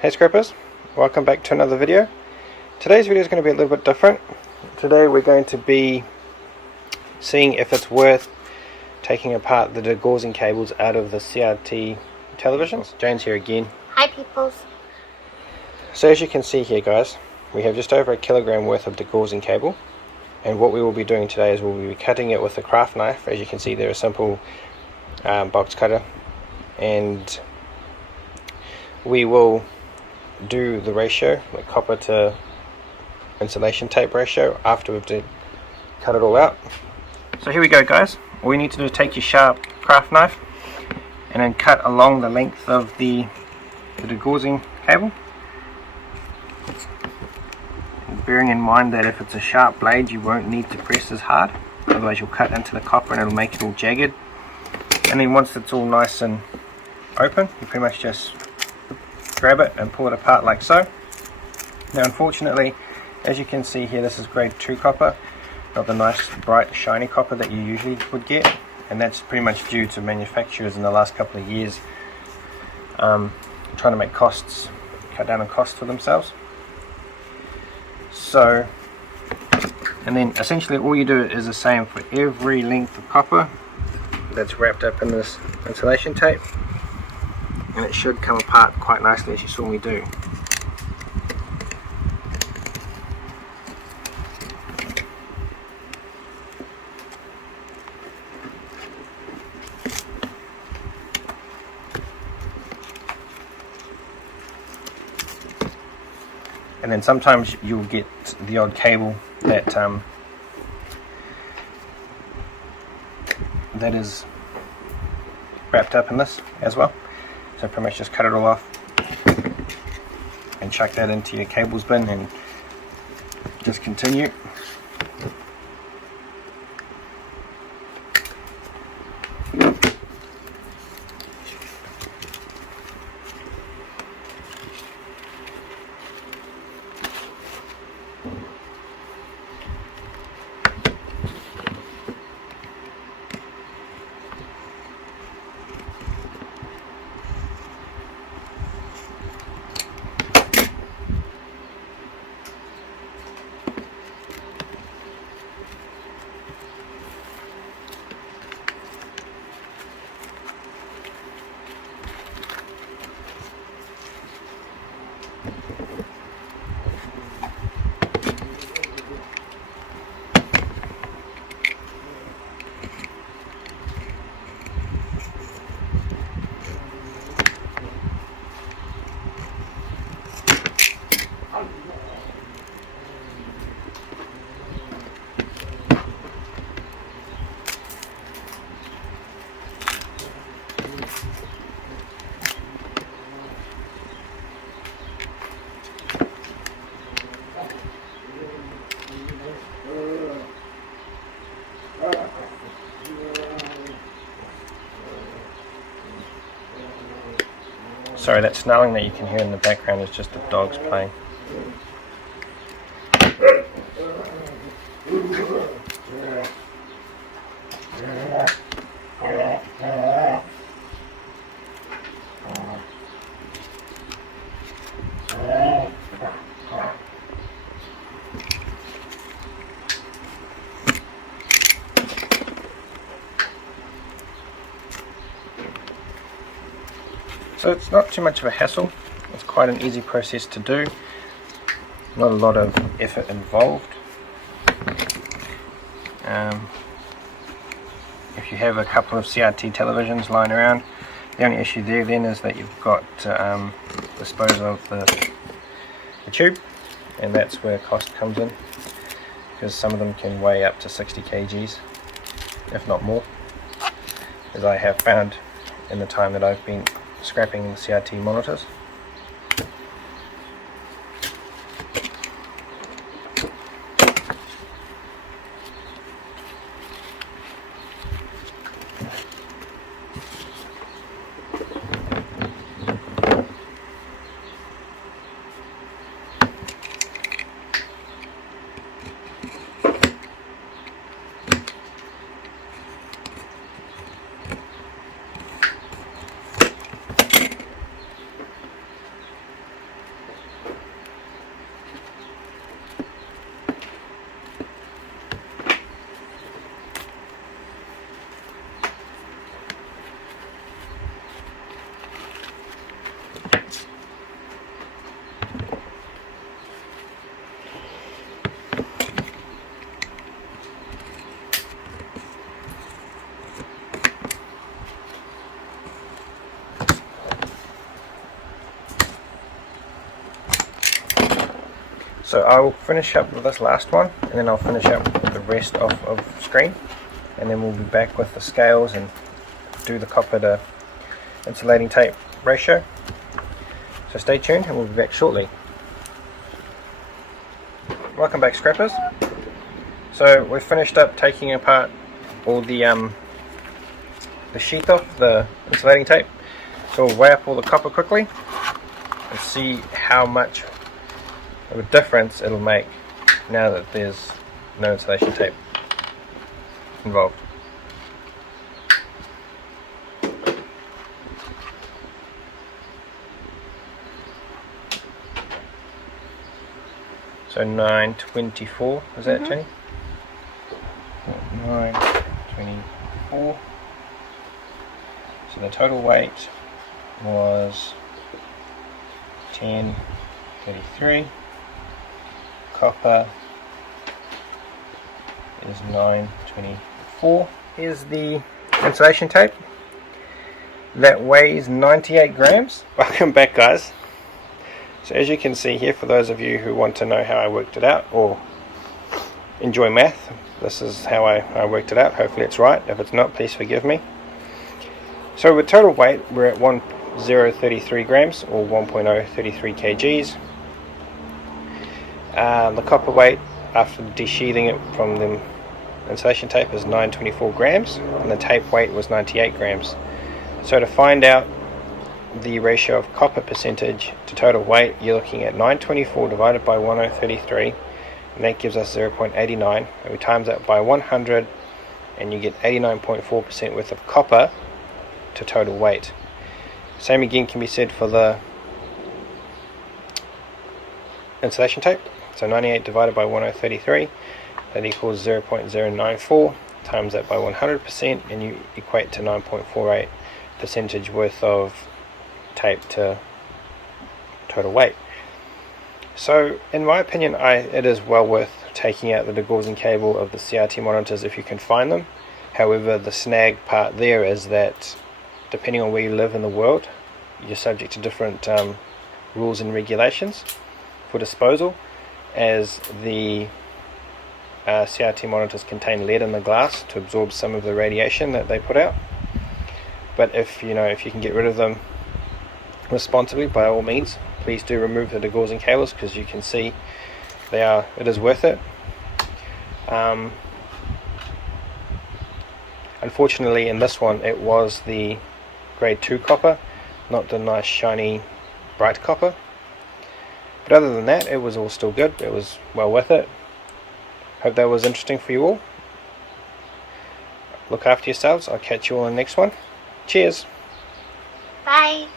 Hey scrappers, welcome back to another video. Today's video is going to be a little bit different. Today we're going to be seeing if it's worth taking apart the Degaussing cables out of the CRT televisions. Jane's here again. Hi peoples. So as you can see here guys, we have just over 1 kilogram worth of Degaussing cable, and what we will be doing today is we'll be cutting it with a craft knife. As you can see, they're a simple box cutter, and we will do the ratio, the copper to insulation tape ratio, after we've cut it all out. So here we go guys. All you need to do is take your sharp craft knife and then cut along the length of the Degaussing cable, bearing in mind that if it's a sharp blade you won't need to press as hard, otherwise you'll cut into the copper and it'll make it all jagged. And then once it's all nice and open, you pretty much just grab it and pull it apart like so. Now unfortunately, as you can see here, this is grade 2 copper, not the nice bright shiny copper that you usually would get, and that's pretty much due to manufacturers in the last couple of years trying to make cut down on costs for themselves. So, and then essentially all you do is the same for every length of copper that's wrapped up in this insulation tape, and it should come apart quite nicely as you saw me do. And then sometimes you'll get the odd cable that that is wrapped up in this as well. So pretty much just cut it all off and chuck that into your cables bin and just continue. Sorry, that snarling that you can hear in the background is just the dogs playing. So it's not too much of a hassle, it's quite an easy process to do, not a lot of effort involved. If you have a couple of CRT televisions lying around, the only issue there then is that you've got to dispose of the tube, and that's where cost comes in, because some of them can weigh up to 60 kgs, if not more, as I have found in the time that I've been scrapping the CRT monitors. So I'll finish up with this last one, and then I'll finish up with the rest of screen, and then we'll be back with the scales and do the copper to insulating tape ratio. So stay tuned and we'll be back shortly. Welcome back, scrappers. So we've finished up taking apart all the sheath off the insulating tape. So we'll weigh up all the copper quickly and see how much of a difference it'll make now that there's no insulation tape involved. So 924, is that Jenny? 924. So the total weight was 1033. Copper is 924. Here's the insulation tape. That weighs 98 grams. Welcome back, guys. So as you can see here, for those of you who want to know how I worked it out or enjoy math, this is how I worked it out. Hopefully it's right. If it's not, please forgive me. So with total weight, we're at 1033 grams or 1.033 kgs. The copper weight after desheathing it from the insulation tape is 924 grams, and the tape weight was 98 grams. So to find out the ratio of copper percentage to total weight, you're looking at 924 divided by 1033, and that gives us 0.89, and we times that by 100 and you get 89.4% worth of copper to total weight. Same again can be said for the insulation tape. So 98 divided by 1033, that equals 0.094, times that by 100% and you equate to 9.48 percentage worth of tape to total weight. So in my opinion, it is well worth taking out the degaussing cable of the CRT monitors if you can find them. However, the snag part there is that depending on where you live in the world, you're subject to different rules and regulations for disposal, as the CRT monitors contain lead in the glass to absorb some of the radiation that they put out. But if you can get rid of them responsibly, by all means, please do remove the degaussing cables, because you can see it is worth it. Unfortunately, in this one it was the grade 2 copper, not the nice shiny bright copper. But other than that, it was all still good. It was well worth it. Hope that was interesting for you all. Look after yourselves. I'll catch you all in the next one. Cheers. Bye.